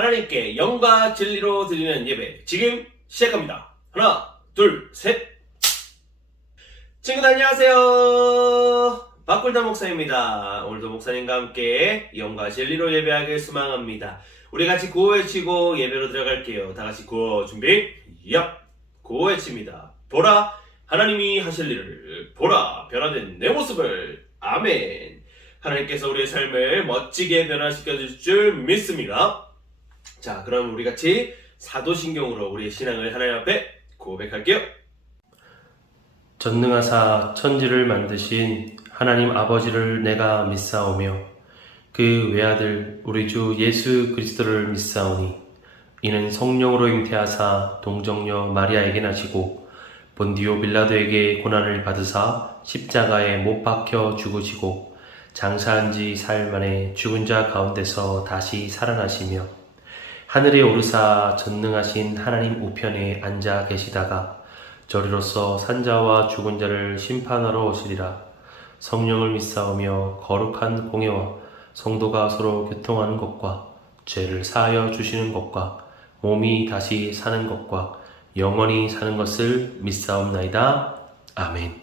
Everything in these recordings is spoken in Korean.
하나님께 영과 진리로 드리는 예배 지금 시작합니다. 하나, 둘, 셋. 친구들 안녕하세요. 박굴단 목사입니다. 오늘도 목사님과 함께 영과 진리로 예배하길 소망합니다. 우리 같이 구호 외치고 예배로 들어갈게요. 다 같이 구호 준비. 야! 구호 외칩니다. 보라, 하나님이 하실 일을 보라, 변화된 내 모습을. 아멘. 하나님께서 우리의 삶을 멋지게 변화시켜 주실 줄 믿습니다. 자, 그럼 우리 같이 사도신경으로 우리의 신앙을 하나님 앞에 고백할게요. 전능하사 천지를 만드신 하나님 아버지를 내가 믿사오며 그 외아들 우리 주 예수 그리스도를 믿사오니 이는 성령으로 잉태하사 동정녀 마리아에게 나시고 본디오 빌라도에게 고난을 받으사 십자가에 못 박혀 죽으시고 장사한 지 사흘 만에 죽은 자 가운데서 다시 살아나시며 하늘에 오르사 전능하신 하나님 우편에 앉아 계시다가 저리로서 산자와 죽은 자를 심판하러 오시리라. 성령을 믿사오며 거룩한 공예와 성도가 서로 교통하는 것과 죄를 사하여 주시는 것과 몸이 다시 사는 것과 영원히 사는 것을 믿사옵나이다. 아멘.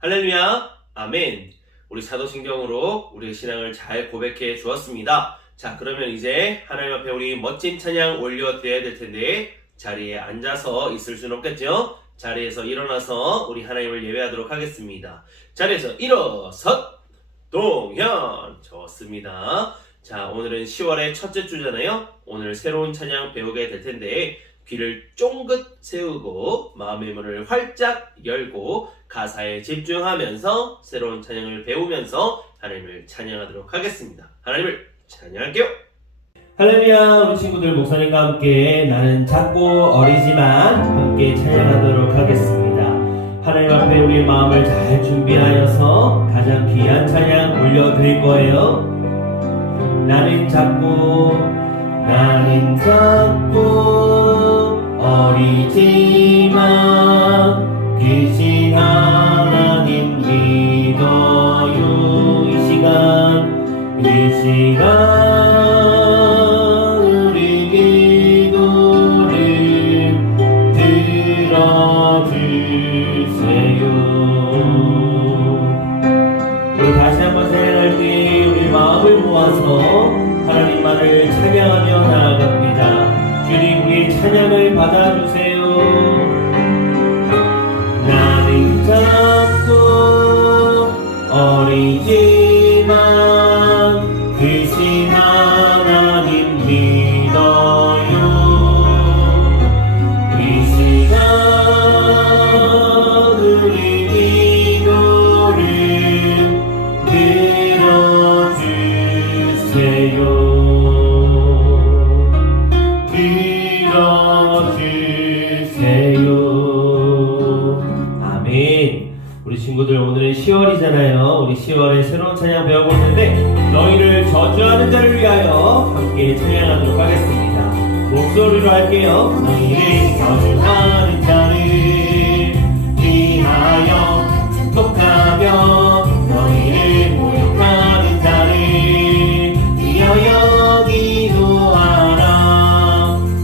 할렐루야. 아멘. 우리 사도신경으로 우리의 신앙을 잘 고백해 주었습니다. 자, 그러면 이제 하나님 앞에 우리 멋진 찬양 올려드려야 될 텐데 자리에 앉아서 있을 수는 없겠죠? 자리에서 일어나서 우리 하나님을 예배하도록 하겠습니다. 자리에서 일어섰 동현. 좋습니다. 자, 오늘은 10월의 첫째 주잖아요. 오늘 새로운 찬양 배우게 될 텐데 귀를 쫑긋 세우고 마음의 문을 활짝 열고 가사에 집중하면서 새로운 찬양을 배우면서 하나님을 찬양하도록 하겠습니다. 하나님을 찬양할게요. 할렐루야. 우리 친구들 목사님과 함께 나는 작고 어리지만 함께 찬양하도록 하겠습니다. 하나님 앞에 우리의 마음을 잘 준비하여서 가장 귀한 찬양 올려드릴 거예요. 나는 작고 어리지만 계신 하나님 믿어요. 이 시간 우리 기도를 들어주세요. 우리 다시 한번 찬양할 때 우리 마음을 모아서 하나님만을 찬양하며 나아갑니다. 주님 우리의 찬양을 받아주세요. 나는 작고 어리지만 크신 하나님 믿어요. 이 시간 우리 기도를 들어주세요. 들어주세요. 아멘. 우리 친구들 오늘은 10월이잖아요. 우리 10월에 새로운 찬양 배워볼 텐데 너희를 저주하는 자를 위하여 함께 찬양하도록 하겠습니다. 목소리로 할게요. 너희를 저주하는 자를 위하여 축복하며 너희를 모욕하는 자를 위하여 기도하라.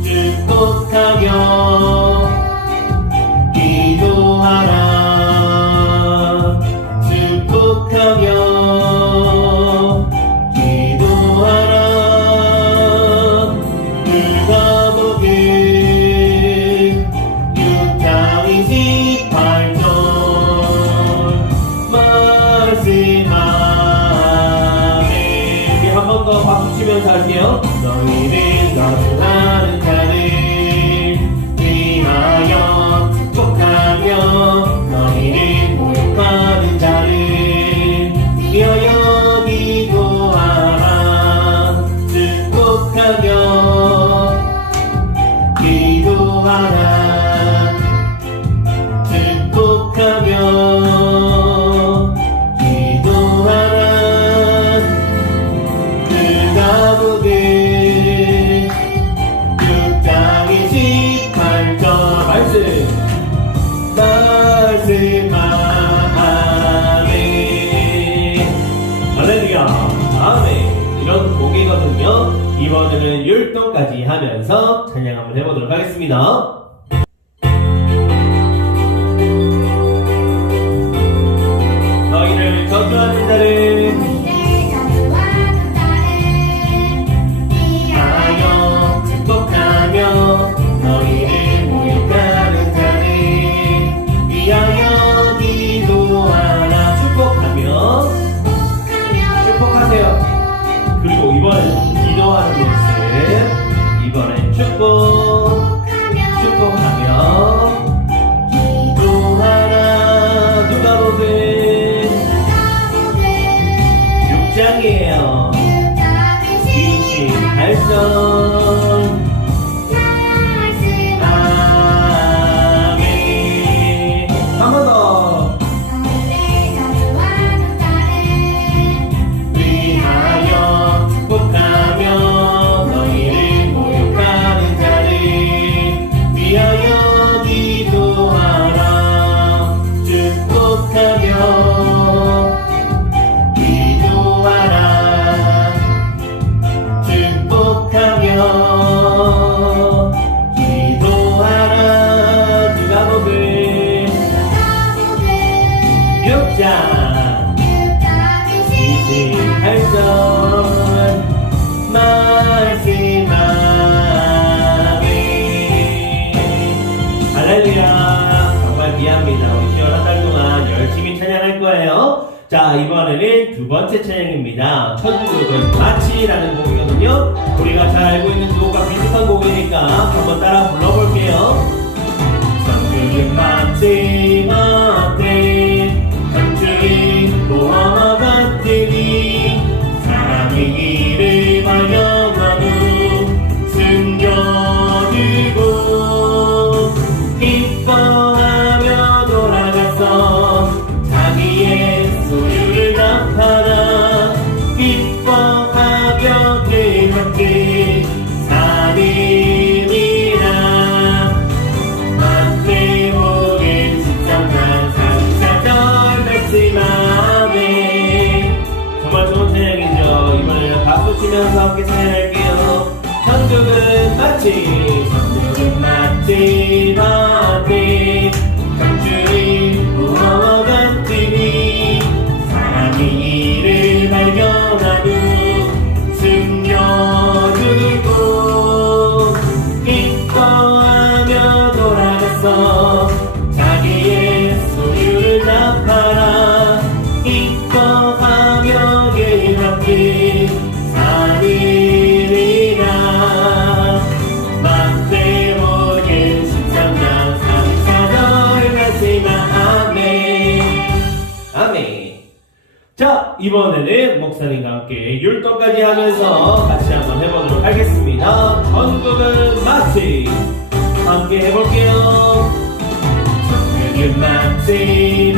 축복하며 기도하라. 축복하며 기도하라. 누가복음 6장 28절 말씀하네. 우리 한 번 더 박수 치면서 할게요. 너희를 저주하는 자를 위하여 축복하며 너희를 모욕하는 자를 위하여 기도하라. 축복하며 기도하라. 축복하며 기도하라. 누가복음 6장 28절 말씀하네. 할렐루야. 아멘. 이런 곡의 곡이거든요. 이번에는 율동까지 하면서 찬양 한번 해보도록 하겠습니다. 너희를 저주하는 자를 위하여 축복하며 너희를 모욕하는 자를 위하여 기도하라. 축복하세요. 그리고 이번엔 기도하는 모습, 이번엔 축복하며 기도하라. 누가복음 6장이에요. 28절. 아멘. 한 번 더. 위하여 축복하며 너희를 모욕하는 자를 위하여 기도하라. 축복하며 기도하라. 축복하며 기도하라. 누가복음 6장 28절 말씀. 아멘. 할렐루야. 정말 미안합니다. 우리 시원한 달 동안 열심히 찬양할 거예요. 자, 이번에는 두 번째 찬양입니다. 천국은 마치라는 곡이거든요. 우리가 잘 알고 있는 그 곡과 비슷한 곡이니까 한번 따라 불러볼게요. 천국은 마치 감추인 보화와 같으니 사람이 이를 발견하고 숨겨두고 기뻐하며 돌아가서 자기의 소유를 다 팔아 기뻐하며 그같이 사느니라. 마태복음 13장 34절 말씀하네. 정말 좋은 찬양이죠. 이번에는 박수 치면서 함께 찬양할게요. 천국은 마치 감추인 보화와 같으니 사람이 이를 발견하고 숨겨두고 기뻐하며 돌아가서 자기의 소유를 다 팔아 기뻐하며 그같이 사느니라. 마태복음 13장 34절 말씀. 아멘. 아멘. 자, 이번에는 목사님과 함께 율동까지 하면서 같이 한번 해보도록 하겠습니다. 천국은 마치 함께 해볼게요. 천국은 마치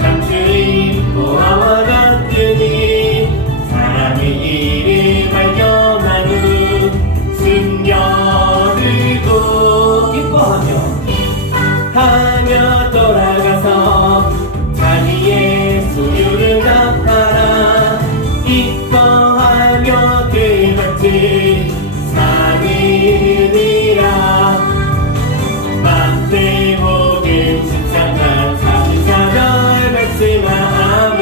감추인 보화와 같으니 사람이 이를 발견하고 숨겨두고 기뻐하며 돌아가서 자기의 소유를 다 팔아 기뻐하며 그같이 사느니라. 마태복음 13장 34절 말씀. 아멘.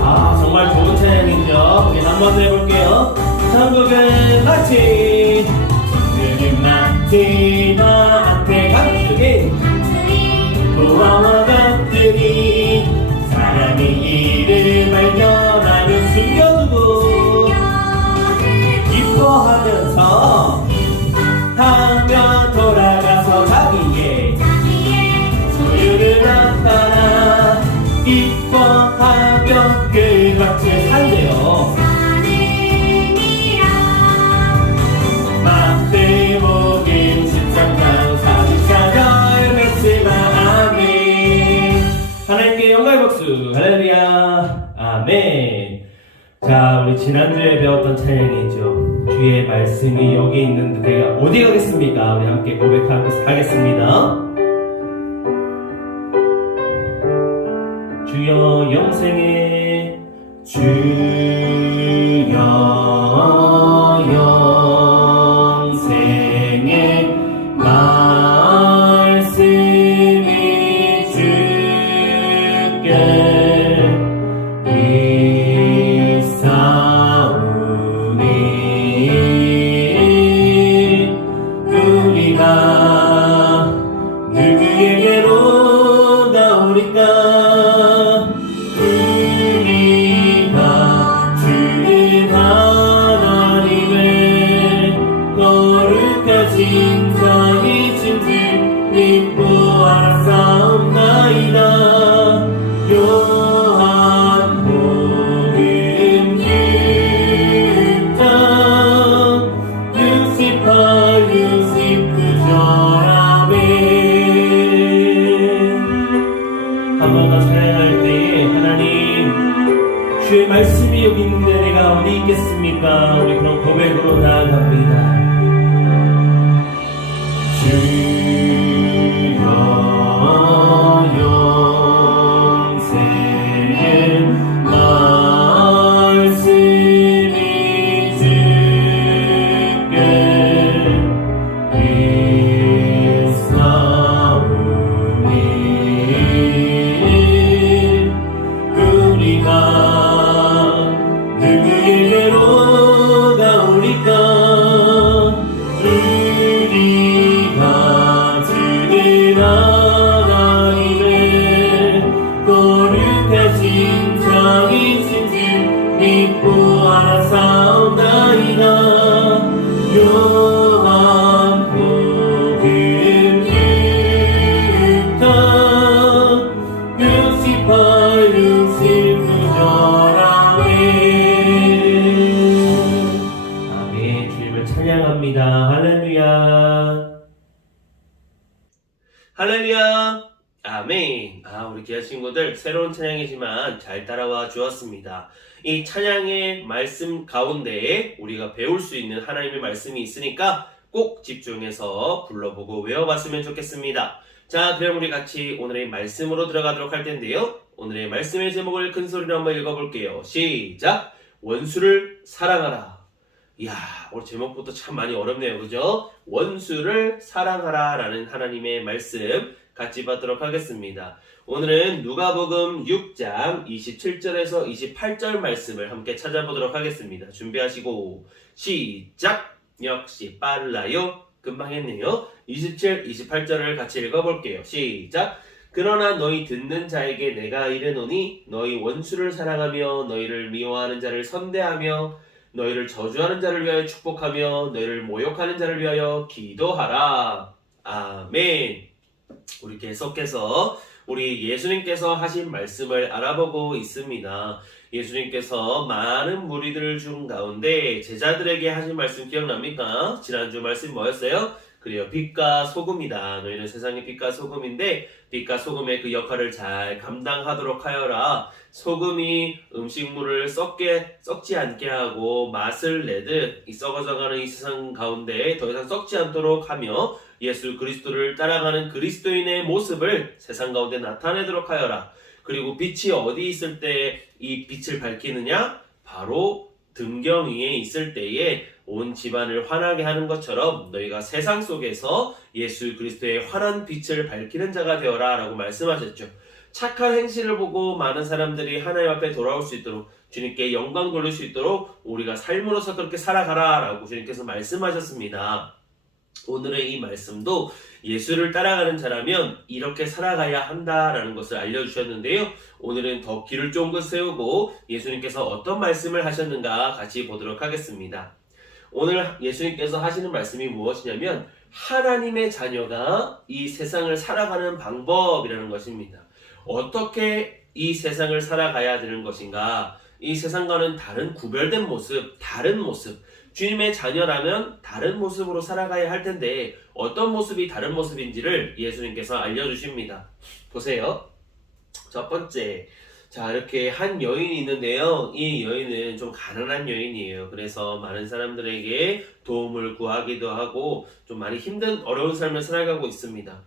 아, 정말 좋은 찬양이죠. 우리 한번 더 해볼게요. 천국은 마치 감추인 보화와 같으니 사람이 이를 발견하며 숨겨두고 기뻐하면서 하며 돌아가서 자기의 소유를 다 팔아 기뻐하며 그같이 산대요. 마태복음 13장 34절 말씀. 아멘. 하나님께 영광의 박수. 할렐루야. 아멘. 자, 우리 지난주에 배웠던 찬양이죠. 주의 말씀이 여기 있는데 내가 어디 가겠습니까? 우리 함께 고백하겠습니다. 주여 영생의 주 자가 어디 있겠습니까? 우리 그런 고백으로 나아갑니다. 주여 영생의 말씀이 주께 있사오니 우리가 누구에게로 가오리까? 우리가 주의 하나님의 거룩하신 자이신 줄 믿고 알아사옵나이다. 요한복음 6장 68, 69절. 아멘. 주님을 찬양합니다. 할렐루야. 할렐루야. 아멘. 우리 귀한 친구들, 새로운 찬양이지만 잘 따라와 주었습니다. 이 찬양의 말씀 가운데에 우리가 배울 수 있는 하나님의 말씀이 있으니까 꼭 집중해서 불러보고 외워봤으면 좋겠습니다. 자, 그럼 우리 같이 오늘의 말씀으로 들어가도록 할 텐데요. 오늘의 말씀의 제목을 큰 소리로 한번 읽어볼게요. 시작! 원수를 사랑하라. 이야, 오늘 제목부터 참 많이 어렵네요. 그죠? 원수를 사랑하라 라는 하나님의 말씀 같이 받도록 하겠습니다. 오늘은 누가복음 6장 27절에서 28절 말씀을 함께 찾아보도록 하겠습니다. 준비하시고 시작! 역시 빨라요. 금방 했네요. 27, 28절을 같이 읽어볼게요. 시작! 그러나 너희 듣는 자에게 내가 이르노니 너희 원수를 사랑하며 너희를 미워하는 자를 선대하며 너희를 저주하는 자를 위하여 축복하며 너희를 모욕하는 자를 위하여 기도하라. 아멘. 우리 계속해서 우리 예수님께서 하신 말씀을 알아보고 있습니다. 예수님께서 많은 무리들 중 가운데 제자들에게 하신 말씀 기억납니까? 지난주 말씀 뭐였어요? 그래요. 빛과 소금이다. 너희는 세상의 빛과 소금인데 빛과 소금의 그 역할을 잘 감당하도록 하여라. 소금이 음식물을 썩지 않게 하고 맛을 내듯 이 썩어져가는 이 세상 가운데 더 이상 썩지 않도록 하며 예수 그리스도를 따라가는 그리스도인의 모습을 세상 가운데 나타내도록 하여라. 그리고 빛이 어디 있을 때 이 빛을 밝히느냐? 바로 등경 위에 있을 때에 온 집안을 환하게 하는 것처럼 너희가 세상 속에서 예수 그리스도의 환한 빛을 밝히는 자가 되어라 라고 말씀하셨죠. 착한 행실을 보고 많은 사람들이 하나님 앞에 돌아올 수 있도록 주님께 영광 돌릴 수 있도록 우리가 삶으로서 그렇게 살아가라 라고 주님께서 말씀하셨습니다. 오늘의 이 말씀도 예수를 따라가는 자라면 이렇게 살아가야 한다라는 것을 알려주셨는데요. 오늘은 더 길을 쫑긋 세우고 예수님께서 어떤 말씀을 하셨는가 같이 보도록 하겠습니다. 오늘 예수님께서 하시는 말씀이 무엇이냐면 하나님의 자녀가 이 세상을 살아가는 방법이라는 것입니다. 어떻게 이 세상을 살아가야 되는 것인가? 이 세상과는 다른 구별된 모습, 다른 모습. 주님의 자녀라면 다른 모습으로 살아가야 할 텐데 어떤 모습이 다른 모습인지를 예수님께서 알려주십니다. 보세요. 첫 번째, 자, 이렇게 한 여인이 있는데요. 이 여인은 좀 가난한 여인이에요. 그래서 많은 사람들에게 도움을 구하기도 하고 좀 많이 힘든 어려운 삶을 살아가고 있습니다.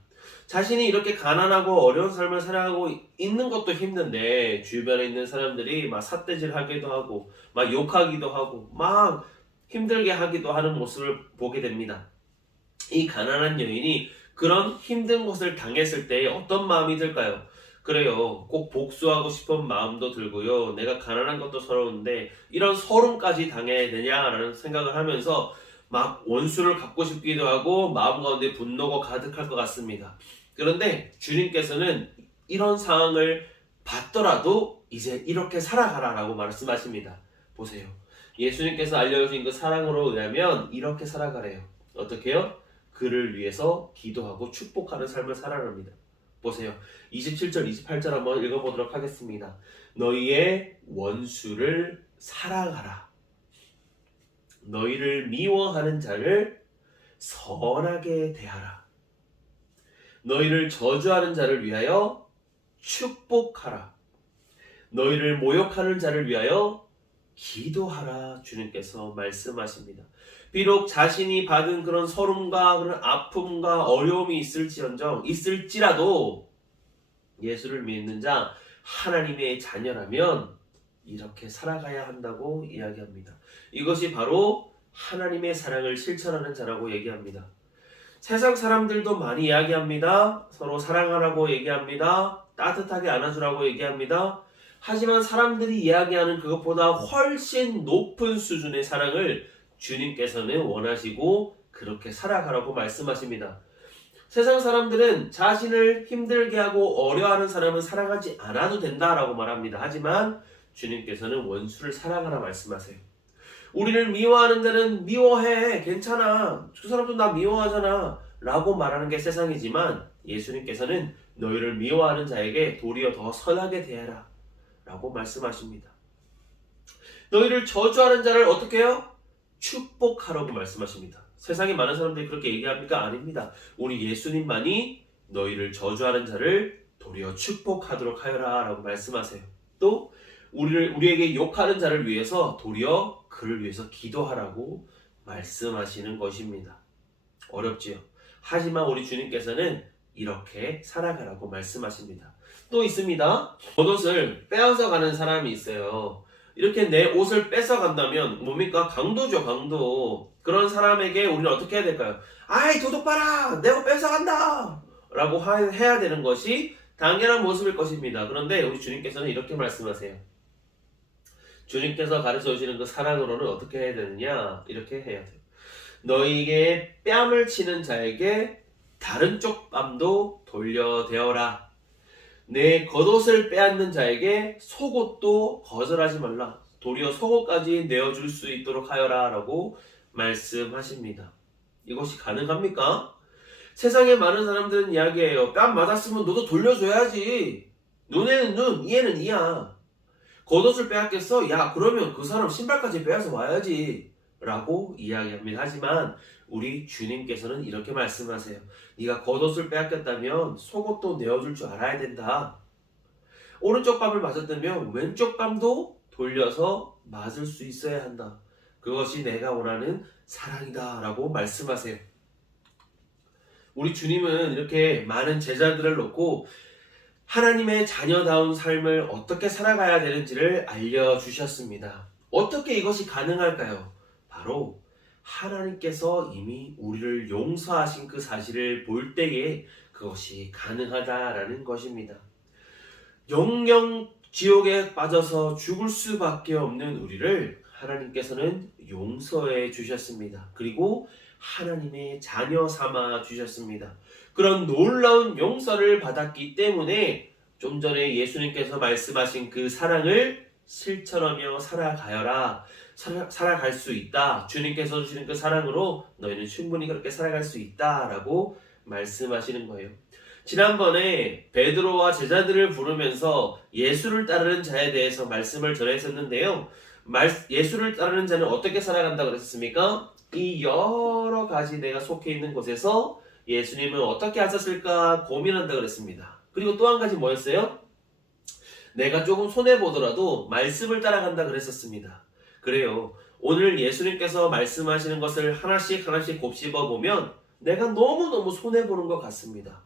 자신이 이렇게 가난하고 어려운 삶을 살아가고 있는 것도 힘든데 주변에 있는 사람들이 막 삿대질하기도 하고 막 욕하기도 하고 막 힘들게 하기도 하는 모습을 보게 됩니다. 이 가난한 여인이 그런 힘든 것을 당했을 때 어떤 마음이 들까요? 그래요. 꼭 복수하고 싶은 마음도 들고요. 내가 가난한 것도 서러운데 이런 서름까지 당해야 되냐라는 생각을 하면서 막 원수를 갚고 싶기도 하고 마음 가운데 분노가 가득할 것 같습니다. 그런데 주님께서는 이런 상황을 받더라도 이제 이렇게 살아가라라고 말씀하십니다. 보세요. 예수님께서 알려주신 그 사랑으로 의하면 이렇게 살아가래요. 어떻게요? 그를 위해서 기도하고 축복하는 삶을 살아갑니다. 보세요. 27절, 28절 한번 읽어보도록 하겠습니다. 너희의 원수를 사랑하라. 너희를 미워하는 자를 선하게 대하라. 너희를 저주하는 자를 위하여 축복하라. 너희를 모욕하는 자를 위하여 기도하라 주님께서 말씀하십니다. 비록 자신이 받은 그런 서름과 그런 아픔과 어려움이 있을지라도 예수를 믿는 자 하나님의 자녀라면 이렇게 살아가야 한다고 이야기합니다. 이것이 바로 하나님의 사랑을 실천하는 자라고 얘기합니다. 세상 사람들도 많이 이야기합니다. 서로 사랑하라고 얘기합니다. 따뜻하게 안아주라고 얘기합니다. 하지만 사람들이 이야기하는 그것보다 훨씬 높은 수준의 사랑을 주님께서는 원하시고 그렇게 살아가라고 말씀하십니다. 세상 사람들은 자신을 힘들게 하고 어려워하는 사람은 사랑하지 않아도 된다라고 말합니다. 하지만 주님께서는 원수를 사랑하라 말씀하세요. 우리를 미워하는 자는 미워해, 괜찮아, 그 사람도 나 미워하잖아 라고 말하는 게 세상이지만 예수님께서는 너희를 미워하는 자에게 도리어 더 선하게 대하라 라고 말씀하십니다. 너희를 저주하는 자를 어떻게 해요? 축복하라고 말씀하십니다. 세상에 많은 사람들이 그렇게 얘기합니까? 아닙니다. 우리 예수님만이 너희를 저주하는 자를 도리어 축복하도록 하여라 라고 말씀하세요. 또 우리에게 욕하는 자를 위해서 도리어 그를 위해서 기도하라고 말씀하시는 것입니다. 어렵지요. 하지만 우리 주님께서는 이렇게 살아가라고 말씀하십니다. 또 있습니다. 겉옷을 빼앗아 가는 사람이 있어요. 이렇게 내 옷을 뺏어 간다면 뭡니까? 강도죠, 강도. 그런 사람에게 우리는 어떻게 해야 될까요? 아이 도둑 봐라, 내 옷 뺏어 간다 라고 해야 되는 것이 당연한 모습일 것입니다. 그런데 우리 주님께서는 이렇게 말씀하세요. 주님께서 가르쳐 주시는 그 사랑으로는 어떻게 해야 되느냐? 이렇게 해야 돼요. 너희에게 뺨을 치는 자에게 다른 쪽 뺨도 돌려대어라. 내 겉옷을 빼앗는 자에게 속옷도 거절하지 말라. 도리어 속옷까지 내어줄 수 있도록 하여라 라고 말씀하십니다. 이것이 가능합니까? 세상에 많은 사람들은 이야기해요. 뺨 맞았으면 너도 돌려줘야지. 눈에는 눈, 이에는 이야. 겉옷을 빼앗겠어? 야, 그러면 그 사람 신발까지 빼앗아 와야지 라고 이야기합니다. 하지만 우리 주님께서는 이렇게 말씀하세요. 네가 겉옷을 빼앗겼다면 속옷도 내어줄 줄 알아야 된다. 오른쪽 뺨을 맞았다면 왼쪽 뺨도 돌려서 맞을 수 있어야 한다. 그것이 내가 원하는 사랑이다 라고 말씀하세요. 우리 주님은 이렇게 많은 제자들을 놓고 하나님의 자녀다운 삶을 어떻게 살아가야 되는지를 알려주셨습니다. 어떻게 이것이 가능할까요? 바로 하나님께서 이미 우리를 용서하신 그 사실을 볼 때에 그것이 가능하다라는 것입니다. 영영 지옥에 빠져서 죽을 수밖에 없는 우리를 하나님께서는 용서해 주셨습니다. 그리고 하나님의 자녀 삼아 주셨습니다. 그런 놀라운 용서를 받았기 때문에 좀 전에 예수님께서 말씀하신 그 사랑을 실천하며 살아가여라. 살아갈 수 있다. 주님께서 주시는 그 사랑으로 너희는 충분히 그렇게 살아갈 수 있다라고 말씀하시는 거예요. 지난번에 베드로와 제자들을 부르면서 예수를 따르는 자에 대해서 말씀을 전했었는데요. 예수를 따르는 자는 어떻게 살아간다고 그랬습니까? 이 여러 가지 내가 속해 있는 곳에서 예수님은 어떻게 하셨을까 고민한다고 그랬습니다. 그리고 또 한 가지 뭐였어요? 내가 조금 손해보더라도 말씀을 따라간다 그랬었습니다. 그래요. 오늘 예수님께서 말씀하시는 것을 하나씩 곱씹어 보면 내가 너무너무 손해보는 것 같습니다.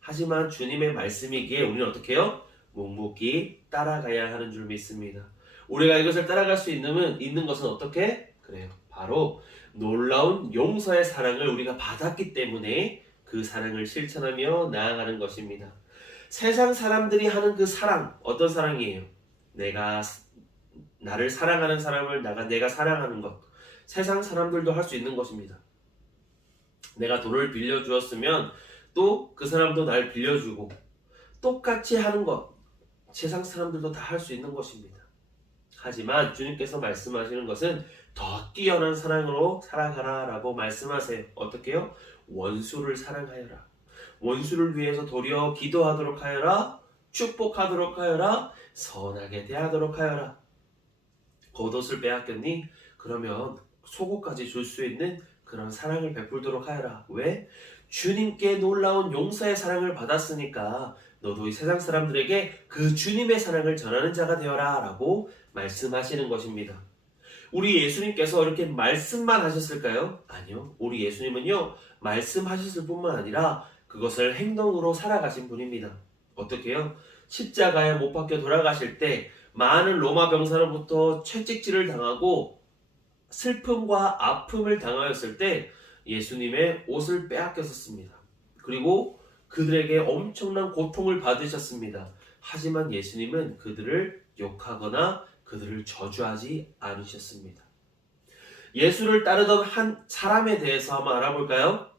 하지만 주님의 말씀이기에 우리는 어떻게 해요? 묵묵히 따라가야 하는 줄 믿습니다. 우리가 이것을 따라갈 수 있는 것은 어떻게? 그래요. 바로 놀라운 용서의 사랑을 우리가 받았기 때문에 그 사랑을 실천하며 나아가는 것입니다. 세상 사람들이 하는 그 사랑, 어떤 사랑이에요? 나를 사랑하는 사람을 내가 사랑하는 것. 세상 사람들도 할 수 있는 것입니다. 내가 돈을 빌려주었으면 또 그 사람도 날 빌려주고 똑같이 하는 것. 세상 사람들도 다 할 수 있는 것입니다. 하지만 주님께서 말씀하시는 것은 더 뛰어난 사랑으로 살아가라 라고 말씀하세요. 어떻게요? 원수를 사랑하여라. 원수를 위해서 도리어 기도하도록 하여라. 축복하도록 하여라. 선하게 대하도록 하여라. 겉옷을 빼앗겼니? 그러면 속옷까지 줄 수 있는 그런 사랑을 베풀도록 하여라. 왜? 주님께 놀라운 용서의 사랑을 받았으니까 너도 이 세상 사람들에게 그 주님의 사랑을 전하는 자가 되어라 라고 말씀하시는 것입니다. 우리 예수님께서 이렇게 말씀만 하셨을까요? 아니요. 우리 예수님은요, 말씀하셨을 뿐만 아니라 그것을 행동으로 살아가신 분입니다. 어떻게요? 십자가에 못 박혀 돌아가실 때 많은 로마 병사로부터 채찍질을 당하고 슬픔과 아픔을 당하였을 때 예수님의 옷을 빼앗겼었습니다. 그리고 그들에게 엄청난 고통을 받으셨습니다. 하지만 예수님은 그들을 욕하거나 그들을 저주하지 않으셨습니다. 예수를 따르던 한 사람에 대해서 한번 알아볼까요?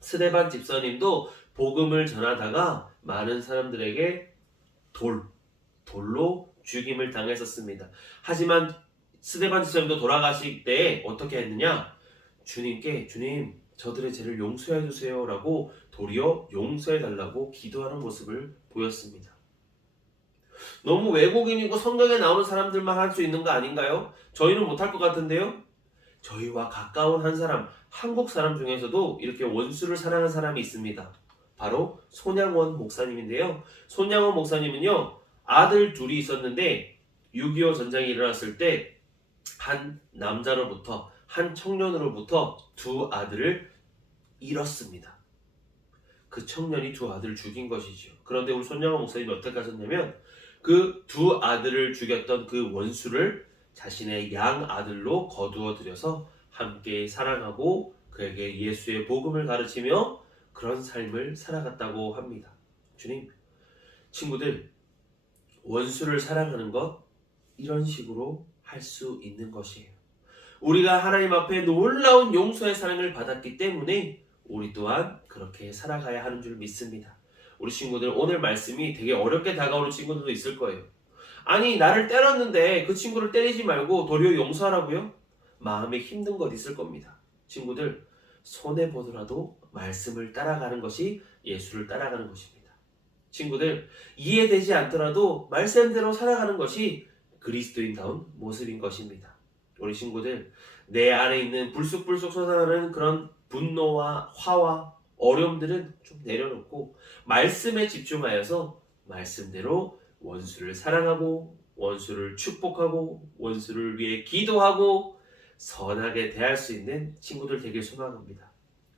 스데반 집사님도 복음을 전하다가 많은 사람들에게 돌로 죽임을 당했었습니다. 하지만 스데반 집사님도 돌아가실 때 어떻게 했느냐? 주님, 저들의 죄를 용서해 주세요 라고 도리어 용서해 달라고 기도하는 모습을 보였습니다. 너무 외국인이고 성경에 나오는 사람들만 할 수 있는 거 아닌가요? 저희는 못할 것 같은데요? 저희와 가까운 한 사람, 한국 사람 중에서도 이렇게 원수를 사랑하는 사람이 있습니다. 바로 손양원 목사님인데요. 손양원 목사님은요, 아들 둘이 있었는데 6.25 전쟁이 일어났을 때 한 남자로부터, 한 청년으로부터 두 아들을 잃었습니다. 그 청년이 두 아들을 죽인 것이죠. 그런데 우리 손양원 목사님이 어떻게 하셨냐면 그 두 아들을 죽였던 그 원수를 자신의 양 아들로 거두어 들여서 함께 사랑하고 그에게 예수의 복음을 가르치며 그런 삶을 살아갔다고 합니다. 주님, 친구들, 원수를 사랑하는 것 이런 식으로 할 수 있는 것이에요. 우리가 하나님 앞에 놀라운 용서의 사랑을 받았기 때문에 우리 또한 그렇게 살아가야 하는 줄 믿습니다. 우리 친구들, 오늘 말씀이 되게 어렵게 다가오는 친구들도 있을 거예요. 아니, 나를 때렸는데 그 친구를 때리지 말고 도리어 용서하라고요? 마음에 힘든 것 있을 겁니다. 친구들, 손해보더라도 말씀을 따라가는 것이 예수를 따라가는 것입니다. 친구들, 이해되지 않더라도 말씀대로 살아가는 것이 그리스도인다운 모습인 것입니다. 우리 친구들, 내 안에 있는 불쑥불쑥 솟아나는 그런 분노와 화와 어려움들은 좀 내려놓고 말씀에 집중하여서 말씀대로 원수를 사랑하고 원수를 축복하고 원수를 위해 기도하고 선하게 대할 수 있는 친구들 되길 소망합니다.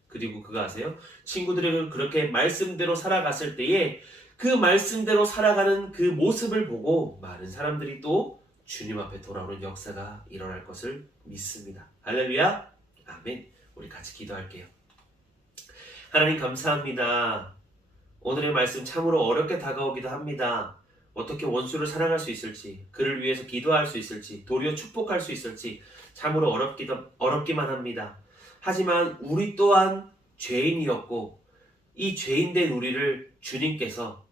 그리고 그거 아세요? 친구들이 그렇게 말씀대로 살아갔을 때에 그 말씀대로 살아가는 그 모습을 보고 많은 사람들이 또 주님 앞에 돌아오는 역사가 일어날 것을 믿습니다. 할렐루야, 아멘. 우리 같이 기도할게요. 하나님 감사합니다. 오늘의 말씀 참으로 어렵게 다가오기도 합니다. 어떻게 원수를 사랑할 수 있을지, 그를 위해서 기도할 수 있을지, 도리어 축복할 수 있을지 참으로 어렵기만 합니다. 하지만 우리 또한 죄인이었고 이 죄인된 우리를 주님께서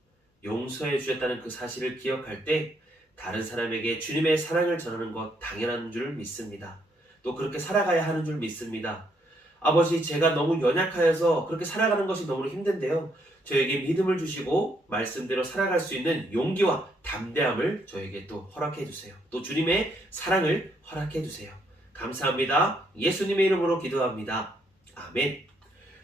용서해 주셨다는 그 사실을 기억할 때 다른 사람에게 주님의 사랑을 전하는 것 당연한 줄 믿습니다. 또 그렇게 살아가야 하는 줄 믿습니다. 아버지, 제가 너무 연약하여서 그렇게 살아가는 것이 너무 힘든데요. 저에게 믿음을 주시고 말씀대로 살아갈 수 있는 용기와 담대함을 저에게 또 허락해 주세요. 또 주님의 사랑을 허락해 주세요. 감사합니다. 예수님의 이름으로 기도합니다. 아멘.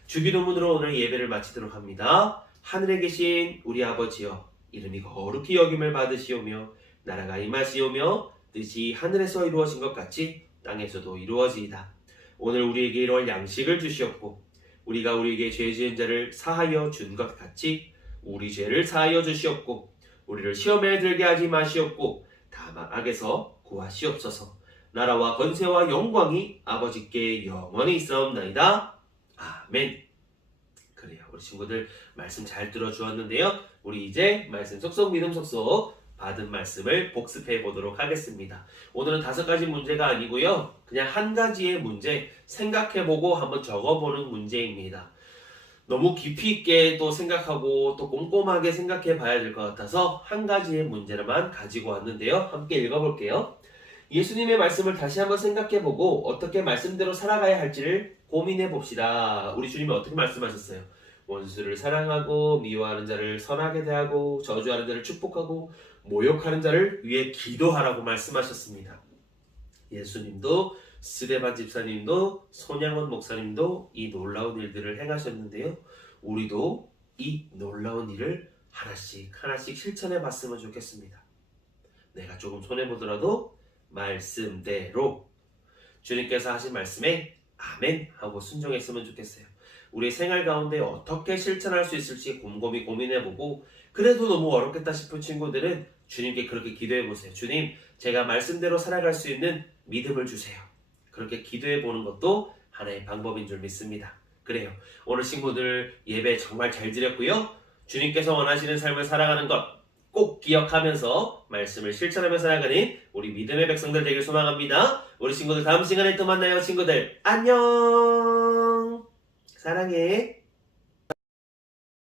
주기도문으로 오늘 예배를 마치도록 합니다. 하늘에 계신 우리 아버지여, 이름이 거룩히 여김을 받으시오며 나라가 임하시오며 뜻이 하늘에서 이루어진 것 같이 땅에서도 이루어지이다. 오늘 우리에게 이런 양식을 주시옵고 우리가 우리에게 죄 지은 자를 사하여 준 것 같이 우리 죄를 사하여 주시옵고 우리를 시험에 들게 하지 마시옵고 다만 악에서 구하시옵소서. 나라와 권세와 영광이 아버지께 영원히 있사옵나이다. 아멘. 그래요, 우리 친구들 말씀 잘 들어주었는데요. 우리 이제 말씀 속속 믿음 속속 받은 말씀을 복습해 보도록 하겠습니다. 오늘은 5가지 문제가 아니고요, 그냥 한 가지의 문제 생각해보고 한번 적어보는 문제입니다. 너무 깊이 있게 또 생각하고 또 꼼꼼하게 생각해 봐야 될 것 같아서 한 가지의 문제만 가지고 왔는데요. 함께 읽어볼게요. 예수님의 말씀을 다시 한번 생각해보고 어떻게 말씀대로 살아가야 할지를 고민해 봅시다. 우리 주님이 어떻게 말씀하셨어요? 원수를 사랑하고 미워하는 자를 선하게 대하고 저주하는 자를 축복하고 모욕하는 자를 위해 기도하라고 말씀하셨습니다. 예수님도 스데반 집사님도 손양원 목사님도 이 놀라운 일들을 행하셨는데요. 우리도 이 놀라운 일을 하나씩 실천해 봤으면 좋겠습니다. 내가 조금 손해보더라도 말씀대로 주님께서 하신 말씀에 아멘 하고 순종했으면 좋겠어요. 우리 생활 가운데 어떻게 실천할 수 있을지 곰곰이 고민해보고 그래도 너무 어렵겠다 싶은 친구들은 주님께 그렇게 기도해보세요. 주님, 제가 말씀대로 살아갈 수 있는 믿음을 주세요. 그렇게 기도해보는 것도 하나의 방법인 줄 믿습니다. 그래요. 오늘 친구들 예배 정말 잘 드렸고요. 주님께서 원하시는 삶을 살아가는 것 꼭 기억하면서 말씀을 실천하며 살아가는 우리 믿음의 백성들 되길 소망합니다. 우리 친구들 다음 시간에 또 만나요. 친구들 안녕. 사랑해.